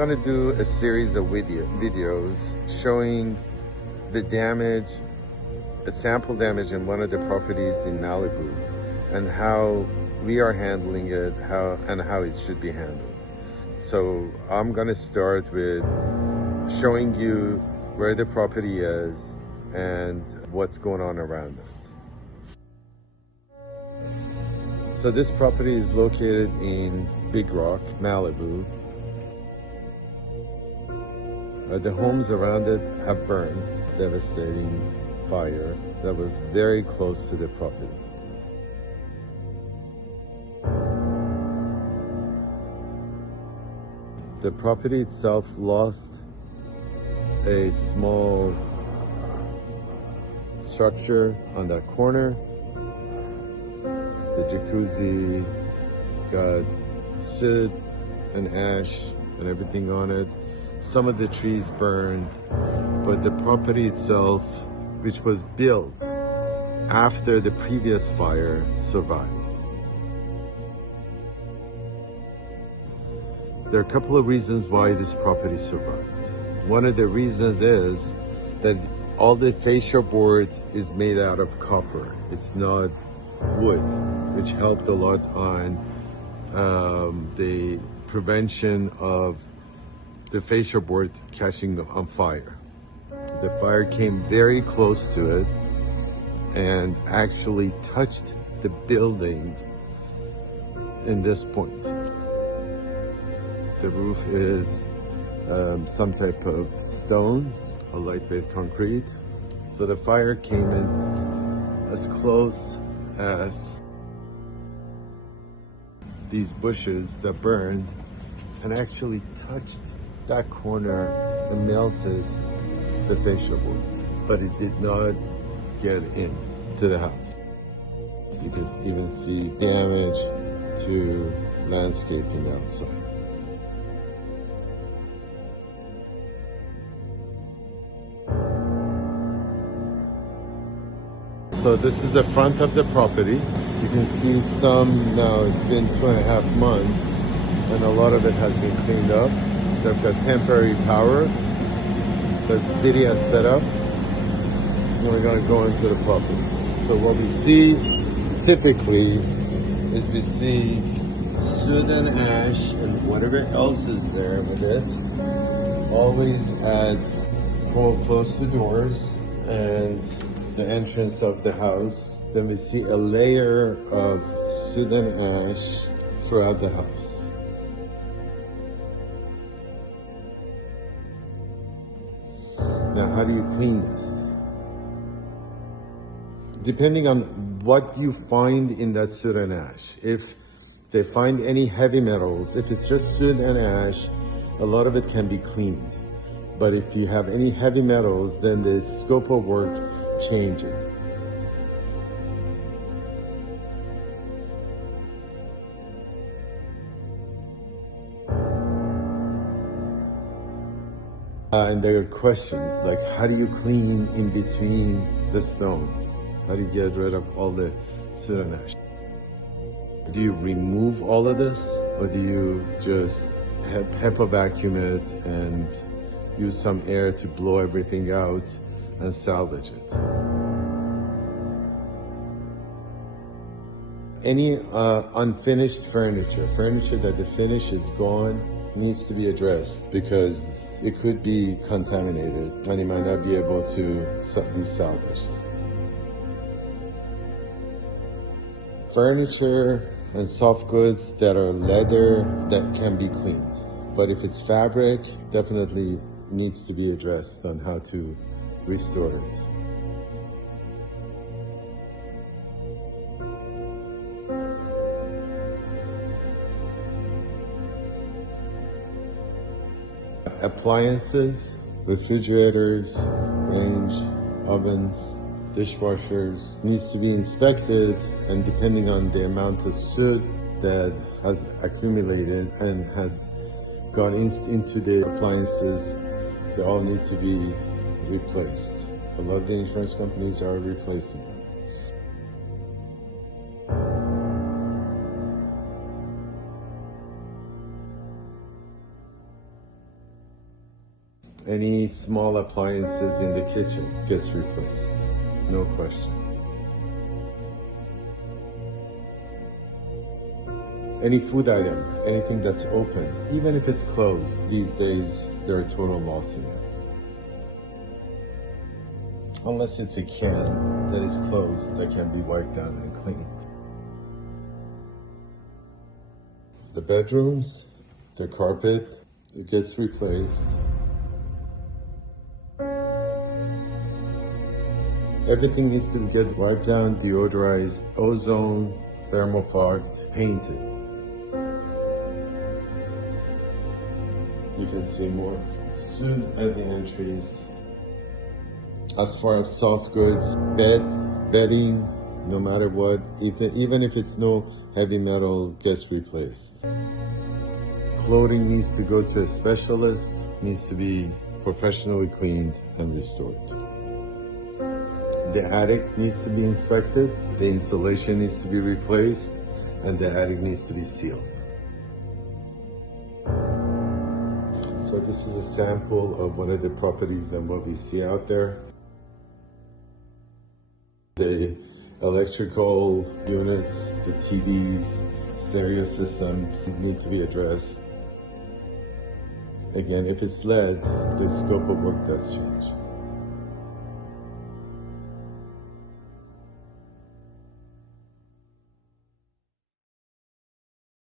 gonna do a series of videos showing the damage, the sample damage in one of the properties in Malibu, and how we are handling it, how it should be handled. So I'm gonna start with showing you where the property is and what's going on around it. So this property is located in Big Rock, Malibu. The homes around it have burned. Devastating fire that was very close to the property. The property itself lost a small structure on that corner. The jacuzzi got soot and ash and everything on it. Some of the trees burned, but the property itself, which was built after the previous fire, survived. There are a couple of reasons why this property survived. One of the reasons is that all the fascia board is made out of copper. It's not wood, which helped a lot on the prevention of the fascia board catching on fire. The fire came very close to it and actually touched the building in this point. The roof is some type of stone, a lightweight concrete. So the fire came in as close as these bushes that burned and actually touched that corner and melted the fascia board, but it did not get in to the house. You can even see damage to landscaping outside. So this is the front of the property. You can see some now, it's been 2.5 months and a lot of it has been cleaned up. They've got temporary power that the city has set up. And we're gonna go into the property. So what we see typically is we see soot and ash and whatever else is there with it. Always close to doors and the entrance of the house. Then we see a layer of soot and ash throughout the house. Now, how do you clean this? Depending on what you find in that soot and ash. If they find any heavy metals, if it's just soot and ash, a lot of it can be cleaned. But if you have any heavy metals, then the scope of work changes. And there are questions like, how do you clean in between the stone? How do you get rid of all the soot and ash? Do you remove all of this, or do you just HEPA vacuum it and use some air to blow everything out and salvage it? Any unfinished furniture that the finish is gone, needs to be addressed because it could be contaminated and it might not be able to be salvaged. Furniture and soft goods that are leather that can be cleaned. But if it's fabric, definitely needs to be addressed on how to restore it. Appliances, refrigerators, range, ovens, dishwashers needs to be inspected, and depending on the amount of soot that has accumulated and has gone into the appliances, they all need to be replaced. A lot of the insurance companies are replacing them. Any small appliances in the kitchen gets replaced, no question. Any food item, anything that's open, even if it's closed, these days they're a total loss in it. Unless it's a can that is closed that can be wiped down and cleaned. The bedrooms, the carpet, it gets replaced. Everything needs to get wiped down, deodorized, ozone, thermofogged, painted. You can see more soot at the entries. As far as soft goods, bedding, no matter what, even if it's no heavy metal, gets replaced. Clothing needs to go to a specialist, needs to be professionally cleaned and restored. The attic needs to be inspected, the insulation needs to be replaced, and the attic needs to be sealed. So this is a sample of one of the properties and what we see out there. The electrical units, the TVs, stereo systems need to be addressed. Again, if it's lead, the scope of work does change.